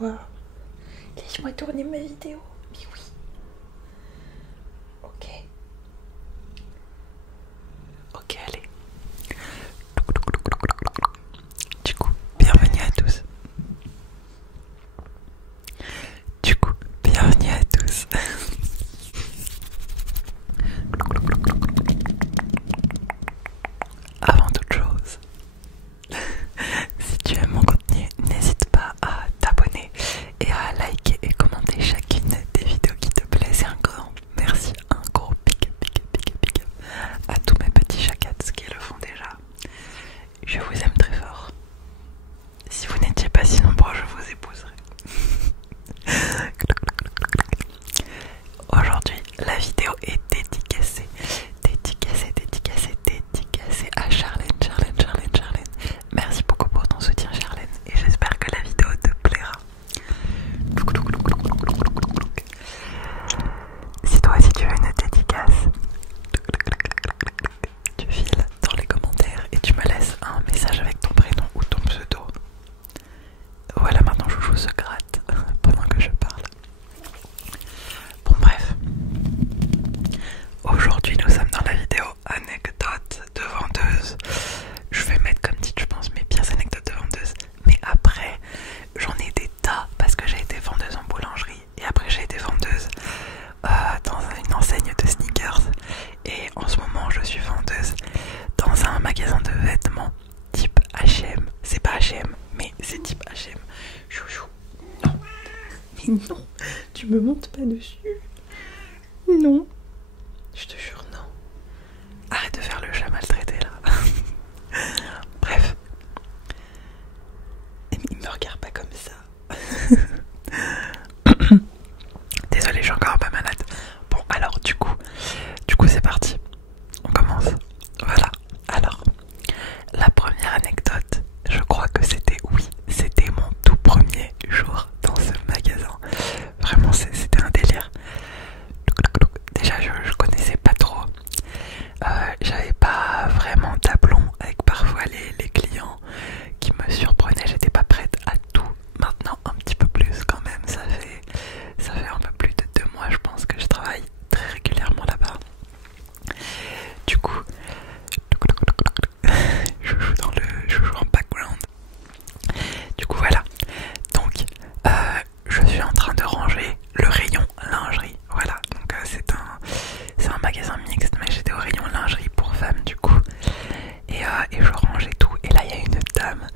toi. Laisse-moi tourner ma vidéo. Mais oui. Ok. Ok, allez. Du coup, bienvenue à tous. Du coup, bienvenue à tous. Avant toute chose, si tu aimes mon contenu, n'hésite pas à t'abonner et à liker et commenter chacune des vidéos qui te plaisent. Et un grand merci, un gros big up à tous mes petits chacats qui le font déjà. Je vous aime très fort. Si vous n'étiez pas si nombreux, je vous épouserai. Aujourd'hui, la vidéo est dédicacée à Charlène. Merci beaucoup pour ton soutien, Charlène, et j'espère que la vidéo te plaira. Si toi aussi tu veux une dédicace, tu files dans les commentaires et tu me laisses un message avec ton prénom ou ton pseudo. Voilà, maintenant Chouchou se gratte pendant que je parle. Bon bref, aujourd'hui nous sommes dans la vidéo anecdote de vendeuse. Je vais mettre comme titre, je pense, mes pires anecdotes de vendeuse. Mais après, j'en ai des tas parce que j'ai été vendeuse en boulangerie et après j'ai été vendeuse dans une enseigne de sneakers. Et en ce moment, je suis vendeuse dans un magasin de vêtements type H&M. C'est pas H&M, mais c'est type H&M. Chouchou. Non. Mais non, tu me montes pas dessus. Non. Je te jure, non. Arrête de faire le chat maltraité là. Bref. Il me regarde pas comme ça. Désolée, je suis encore un peu malade. Bon, alors du coup c'est parti. On commence. Voilà. Alors, la première anecdote, je crois que c'était mon tout premier jour dans ce magasin. Vraiment, c'était un délire. Déjà, je connaissais pas trop. J'avais pas vraiment d'aplomb avec parfois les clients qui me surprenaient. J'étais pas prête à tout. Maintenant, un petit peu plus quand même. Ça fait un peu plus de 2 mois, je pense, que je travaille très régulièrement là-bas. Du coup, je joue en background. Du coup, voilà. Donc, je suis en train de ranger le rayon lingerie. Voilà. Donc, c'est un magasin mixte, mais j'étais au rayon lingerie pour femmes, du coup. Et je rangeais tout. Et là, il y a une dame.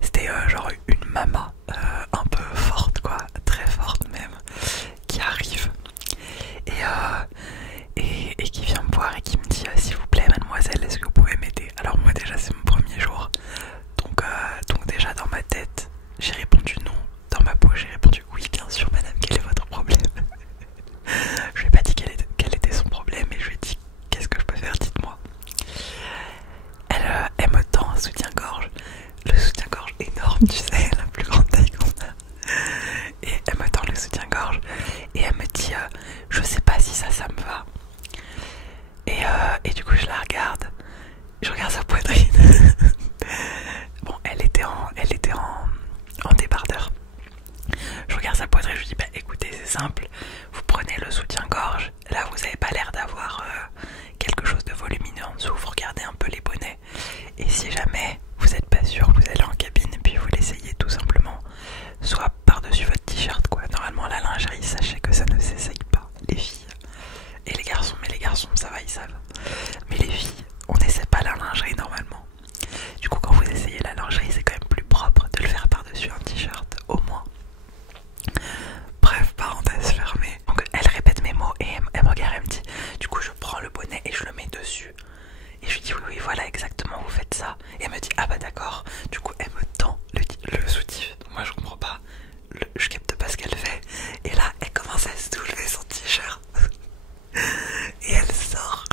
C'était genre une mama, un peu forte, quoi. Très forte même. Qui arrive. Et qui vient me voir et qui me dit s'il vous plaît mademoiselle, est-ce que vous pouvez m'aider? Alors moi déjà c'est mon premier jour, donc déjà dans ma tête j'ai répondu non, dans ma bouche j'ai répondu oui bien sûr madame, quel est votre problème? Je lui ai pas dit quel était son problème et je lui ai dit qu'est-ce que je peux faire, dites-moi. Elle me tend un soutien-gorge, le soutien-gorge énorme, tu sais, la plus grande taille qu'on a. Et elle me tend le soutien-gorge et elle me dit je sais pas si ça me va. Et du coup je la regarde, je regarde sa poitrine. Bon, elle était en débardeur. Je regarde sa poitrine, je lui dis bah écoutez c'est simple, vous prenez le soutien-gorge, là vous avez pas l'air d'avoir quelque chose de volumineux en dessous, vous regardez un peu les bonnets et si jamais vous n'êtes pas sûr, vous allez en cabine et puis vous l'essayez tout simplement, soit par-dessus votre t-shirt quoi. Normalement la lingerie, sachez que ça ne s'essaye pas, les filles et les garçons, mais les garçons ça va, ils savent, mais les filles on n'essaie pas la lingerie normalement. Du coup quand vous essayez la lingerie c'est quand même plus propre de le faire par-dessus un t-shirt au moins. Bref, parenthèse fermée. Donc elle répète mes mots et elle me regarde et me dit du coup je prends le bonnet et je le mets dessus. Et je lui dis oui voilà exactement vous faites ça. Et elle me dit ah bah d'accord. Du coup elle me tend le soutif. Donc moi je comprends pas, je capte pas ce qu'elle fait. Et là elle commence à se soulever son t-shirt. Et elle sort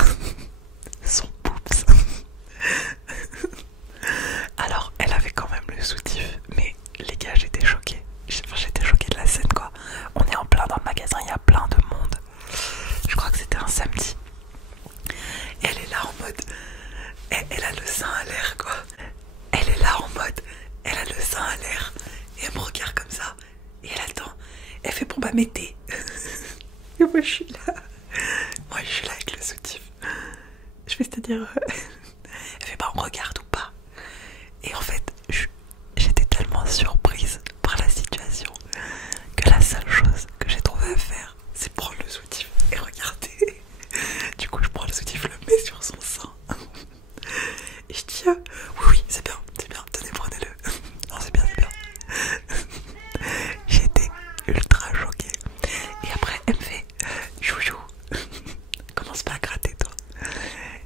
c'est-à-dire... Elle fait bah on regarde ou pas. Et en fait, j'étais tellement surprise par la situation que la seule chose que j'ai trouvé à faire, c'est prendre le soutif et regarder. Du coup, je prends le soutif, je le mets sur son sein. Et je dis oui, c'est bien, tenez, prenez-le. Non, c'est bien. J'étais ultra choquée. Et après, elle me fait chouchou, commence pas à gratter toi.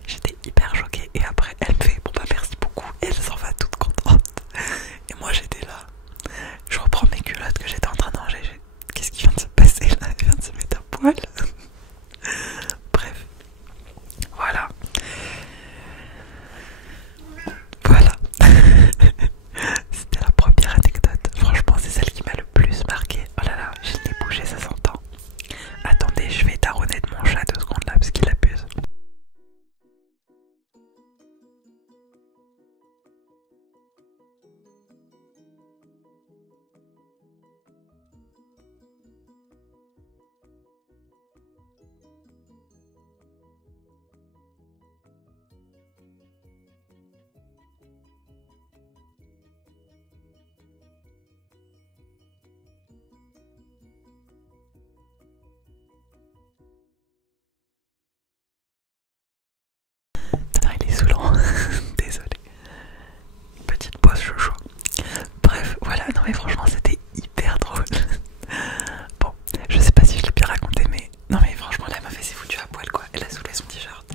J'étais hyper choquée. Et après, elle me fait bon bah merci beaucoup. Et elle s'en va toute contente. Et moi, j'étais là. Je reprends mes culottes que j'étais en train de ranger. Qu'est-ce qui vient de se passer là? Elle vient de se mettre à poil. Bref, voilà. C'était la première anecdote. Franchement, c'est celle qui m'a le plus marqué. Oh là là, j'ai le nez bouché, ça s'entend. Attendez, je vais taronner de mon chat 2 secondes là parce qu'il abuse. Il est saoulant. Désolée. Petite pause chouchou. Bref, voilà. Non mais franchement, c'était hyper drôle. Bon, je sais pas si je l'ai bien raconté, mais non mais franchement, là, elle m'a fait s'est foutue à poil quoi. Elle a soulevé son t-shirt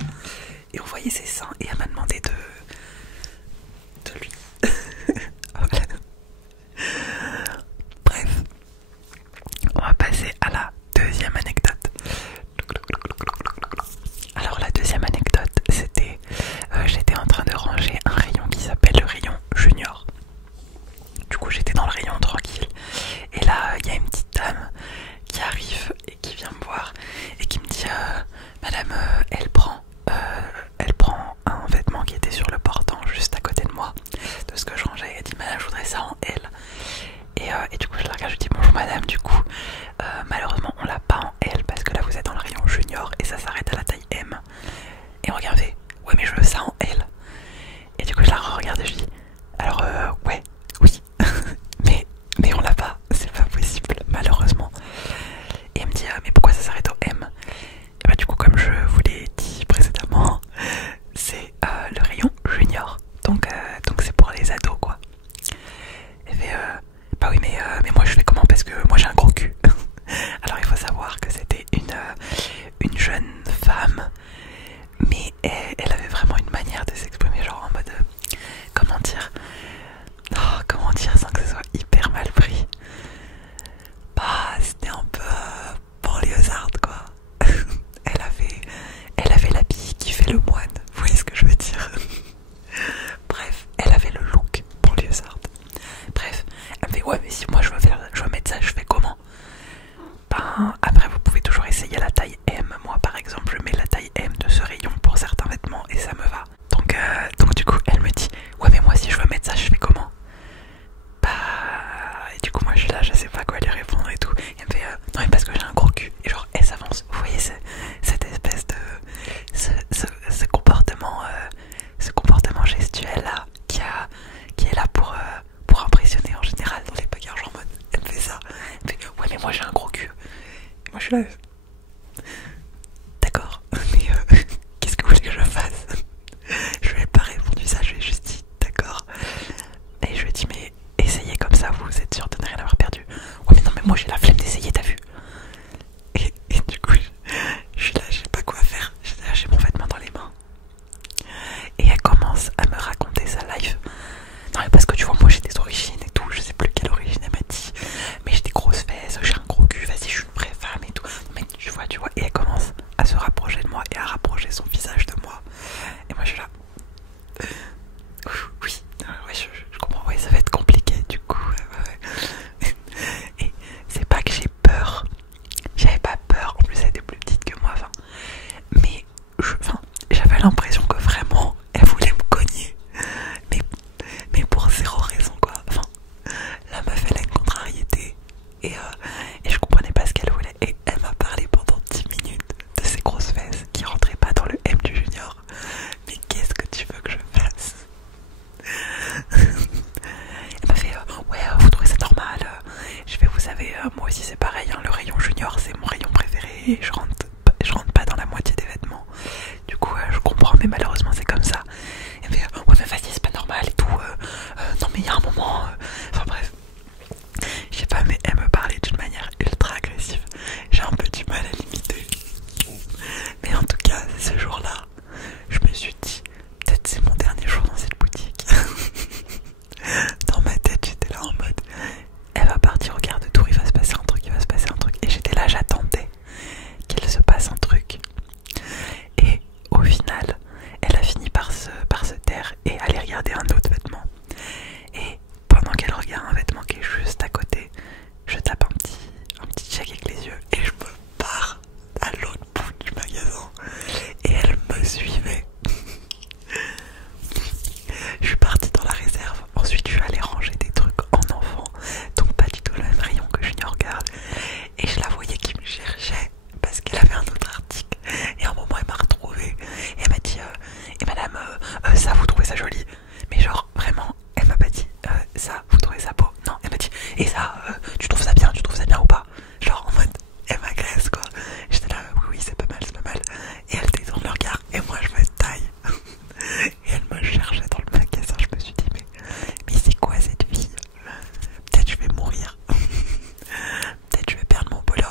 et on voyait ses seins et elle m'a demandé de lui. Voilà. Bref, on va passer à la deuxième anecdote. Alors la deuxième anecdote, c'était j'étais en train de ranger un rayon qui s'appelle le rayon junior. Du coup j'étais dans le rayon tranquille et là il y a une petite dame qui arrive et qui vient me voir et qui me dit madame elle prend un vêtement qui était sur le portant juste à côté de moi de ce que je rangeais. Elle dit madame je voudrais ça en L. Et du coup je la regarde, je dis bonjour madame, du coup malheureusement on l'a pas en L parce que là vous êtes dans le rayon junior et ça s'arrête à la taille M. Et regardez, ouais mais je veux ça en L. Et du coup je la regarde et je dis alors ouais, oui, mais on l'a pas, c'est pas possible malheureusement. Et elle me dit mais pourquoi ça s'arrête au M? Et bah du coup comme je vous l'ai dit précédemment, c'est le rayon junior, donc c'est pour les ados quoi. Elle fait bah oui mais moi je fais comment parce que moi j'ai un gros cul. Alors il faut savoir que c'était une jeune femme, mais elle avait vraiment une manière de s'exprimer genre en mode comment dire sans que ce soit hyper mal pris. Bah c'était un peu banlieusarde quoi. elle avait l'habit qui fait le moine, vous voyez ce que je veux dire. Bref, elle avait le look banlieusarde. Bref, elle me fait ouais mais si moi je veux mettre ça, je fais comment? Ben après vous pouvez toujours essayer la taille M. Moi par exemple je mets la taille M de ce rayon pour certains vêtements et ça me va. Donc du coup elle me dit ouais mais moi si je veux mettre ça je fais comment? Bah et du coup moi je suis là, je sais pas quoi lui répondre et tout. Et elle me fait non mais parce que j'ai un gros cul. Et genre elle s'avance. Vous voyez cette espèce de ce comportement gestuel là qui est là pour impressionner en général dans les bagarres, genre en mode elle me fait ça. Elle me fait ouais mais moi j'ai un gros cul. Et moi je suis là d'accord mais qu'est-ce que vous voulez que je fasse? Je lui ai pas répondu ça, je lui ai juste dit d'accord. Et je lui ai dit mais essayez comme ça, vous êtes sûr de ne rien avoir perdu? Ouais mais non mais moi j'ai la flemme d'essayer, t'as vu? Et du coup je suis là, je sais pas quoi faire. J'ai mon vêtement dans les mains. Et elle commence à me raconter sa life. Non mais parce que tu vois moi j'ai des origines et tout, je sais plus quelle origine elle m'a dit. Mais j'ai des grosses fesses, j'ai un gros cul, vas-y je suis une vraie femme et tout. Non mais tu vois. Et elle commence à se rapprocher de moi et à rapprocher son visage de moi. Et moi je suis là. Oui, ouais, je comprends, ouais, ça va être compliqué du coup. Ouais. Et c'est pas que j'ai peur. J'avais pas peur, en plus elle était plus petite que moi, mais j'avais l'impression que vraiment elle voulait me cogner. Mais pour zéro raison quoi. La meuf elle a une contrariété et je comprenais pas ce qu'elle voulait. Et elle m'a parlé pendant 10 minutes de ses grosses fesses qui rentraient pas dans le M du junior. mais malheureusement c'est comme ça. Elle me fait ouais mais vas-y c'est pas normal et tout, non mais il y a un moment, enfin bref. Je sais pas, mais elle me parlait d'une manière ultra agressive. J'ai un peu du mal à l'imiter. Mais en tout cas, ce jour-là, je me suis dit, peut-être c'est mon dernier jour dans cette boutique. Dans ma tête, j'étais là en mode, elle va partir au quart de tour, il va se passer un truc, il va se passer un truc. Et j'étais là, j'attendais qu'il se passe un truc. Et au final, elle a fini par se taire et aller regarder un autre vêtement. Et pendant qu'elle regarde un vêtement qui est juste à côté, je tape un petit check avec les yeux et je me pars à l'autre bout du magasin. Et elle me suivait. Je suis partie dans la réserve. Ensuite, je suis allée ranger des trucs en enfant, donc pas du tout le même rayon que Junior Girl. Et je la voyais qui me cherchait parce qu'elle avait un autre article. Et à un moment, elle m'a retrouvée et elle m'a dit et madame, ça vous trouvez ça joli? Mais genre vraiment, elle m'a pas dit ça, vous trouvez ça beau? Non, elle m'a dit et ça, tu trouves ça bien ou pas? Genre en mode, elle m'agresse quoi. J'étais là, oui, c'est pas mal, c'est pas mal. Et elle détourne le regard et moi je me taille. Et elle me cherchait dans le magasin. Je me suis dit, mais c'est quoi cette fille? Peut-être je vais mourir. Peut-être je vais perdre mon boulot.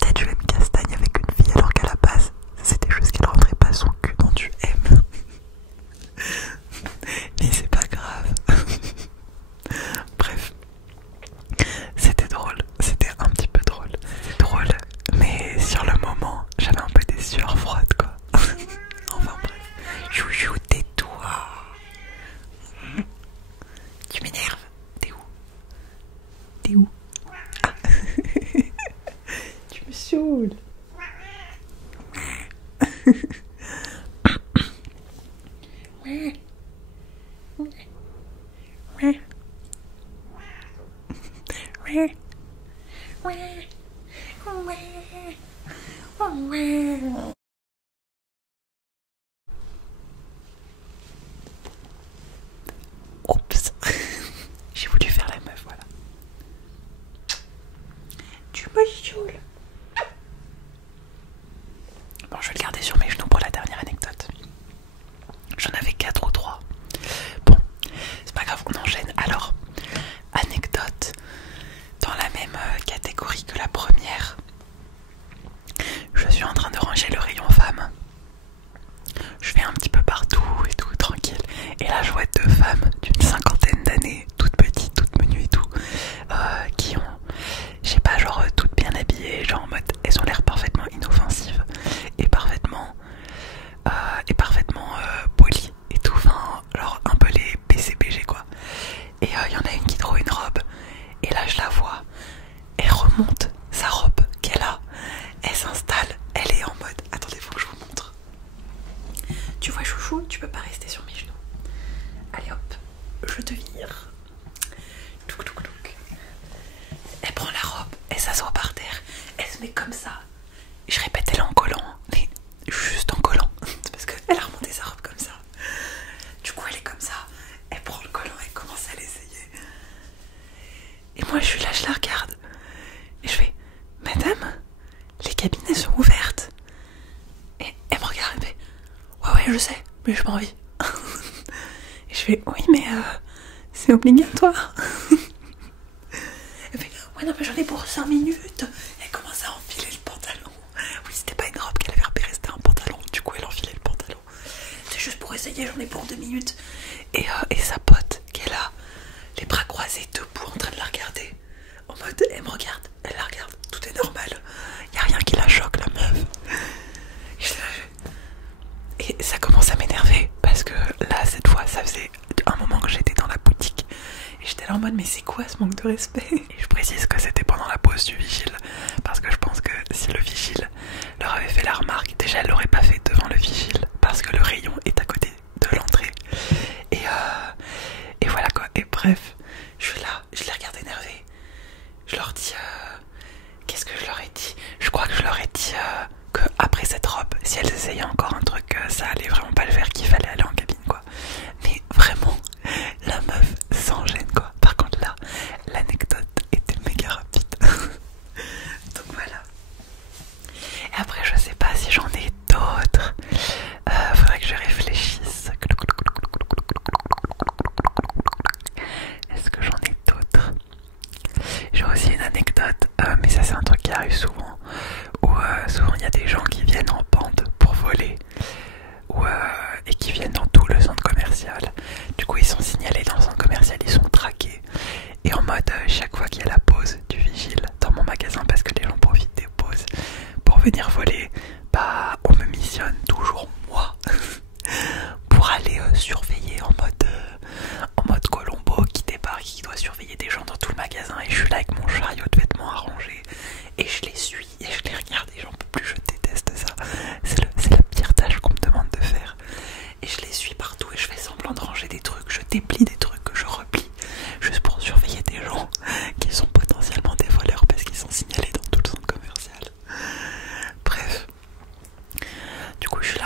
Peut-être je vais me castagne avec une fille alors qu'à la base, c'était juste qu'elle rentrait pas son cul dans du M. Mais c'est pas grave. Bref. C'était drôle. C'était un petit peu drôle. C'était drôle. Mais sur le moment, j'avais un peu des sueurs froides quoi. Enfin bref. Chouchou, tais-toi. Tu m'énerves. T'es où? T'es où? Ah. Tu me saoules. Oups. J'ai voulu faire la meuf, voilà. Tu me saoules. Bon, je vais le garder sur mes genoux pour la dernière anecdote. J'en avais 4 ou 3. Bon, c'est pas grave, on enchaîne. Alors, anecdote dans la même catégorie que la première. Je suis en train de ranger le rayon femmes. Je vais un petit peu partout et tout, tranquille. Et là, je vois 2 femmes d'une 50aine d'années, toutes petites, toutes menues et tout, qui ont, je sais pas, genre toutes bien habillées, genre en mode, elles ont l'air parfaitement inoffensives et parfaitement polies et tout, enfin, genre un peu les PCBG quoi. Et il y en a une qui trouve une robe, et là je la vois, elle remonte sa robe qu'elle a, elle s'installe, elle est en mode, attendez, faut que je vous montre. Tu vois chouchou, tu peux pas rester sur mes genoux. Allez hop, je te vire. Touc touc touc. Elle prend la robe, elle s'assoit par terre, elle se met comme ça. Je répète, elle est en collant, mais juste en collant. C'est parce qu'elle a remonté sa robe comme ça. Du coup elle est comme ça, elle prend le collant et commence à l'essayer. Et moi je suis là, je la regarde. Et je fais, madame, les cabinets sont ouvertes. Et elle me regarde et me fait, ouais je sais, mais j'ai pas envie. Et je fais, oui mais c'est obligatoire. Elle fait, ouais non mais j'en ai pour 5 minutes. Elle commence à enfiler le pantalon. Oui, c'était pas une robe qu'elle avait repérée, c'était un pantalon. Du coup elle enfilait le pantalon. C'est juste pour essayer, j'en ai pour 2 minutes. Et sa pote qui est là, les bras croisés, debout en train de la regarder. En mode, elle me regarde, elle la regarde, tout est normal. Y a rien qui la choque, la meuf. Et ça commence à m'énerver parce que là, cette fois, ça faisait un moment que j'étais dans la boutique. Et j'étais là en mode, mais c'est quoi ce manque de respect? Et je précise que c'était pendant la pause du vigile. Parce que je pense que si le vigile leur avait fait la remarque, déjà elle l'aurait pas fait devant le vigile. Parce que le rayon est à côté de l'entrée. Et voilà quoi. Et bref, je suis là, je les regarde énervés. Je leur dis, qu'est-ce que je leur ai dit? Je crois que je leur ai dit que après cette robe, si elles essayaient encore un truc, ça allait vraiment pas le faire, qu'il fallait aller en cabine quoi. Mais vraiment, la meuf sans gêne quoi. Par contre là, l'anecdote était méga rapide. Donc voilà. Et après je sais pas si j'en ai d'autres.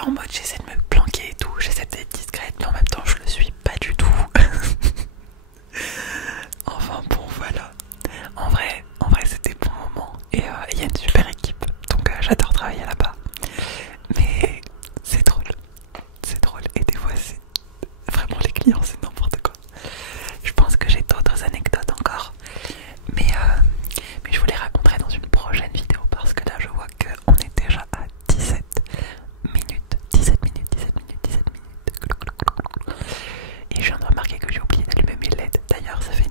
en mode j'essaie de me planquer et tout, j'essaie d'être discrète, mais en même temps je le suis pas du tout. Enfin bon, voilà. En vrai c'était bon moment. Et il y a une super équipe, donc j'adore travailler là-bas. Mais c'est drôle. Et des fois c'est vraiment les clients, c'est n'importe quoi. Je pense que j'ai d'autres anecdotes encore. Mais je vous les raconterai dans une prochaine vidéo parce que là je vois qu'on est déjà à 17 minutes. Et je viens de remarquer que j'ai oublié d'allumer mes LED. D'ailleurs ça fait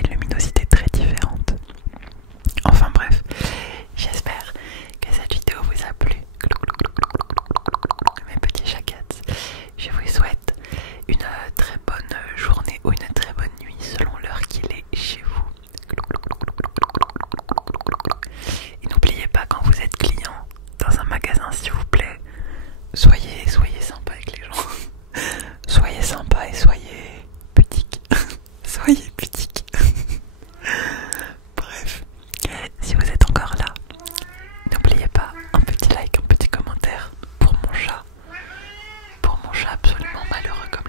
une luminosité très différente. Enfin bref, j'espère que cette vidéo vous a plu. Mes petits chacats, je vous souhaite une très bonne journée ou une très bonne nuit selon l'heure qu'il est chez vous. Et n'oubliez pas, quand vous êtes client dans un magasin, s'il vous plaît, soyez sympa avec les gens. Soyez sympa et soyez pudique. Soyez pudique. Bref, si vous êtes encore là, n'oubliez pas un petit like, un petit commentaire pour mon chat absolument malheureux comme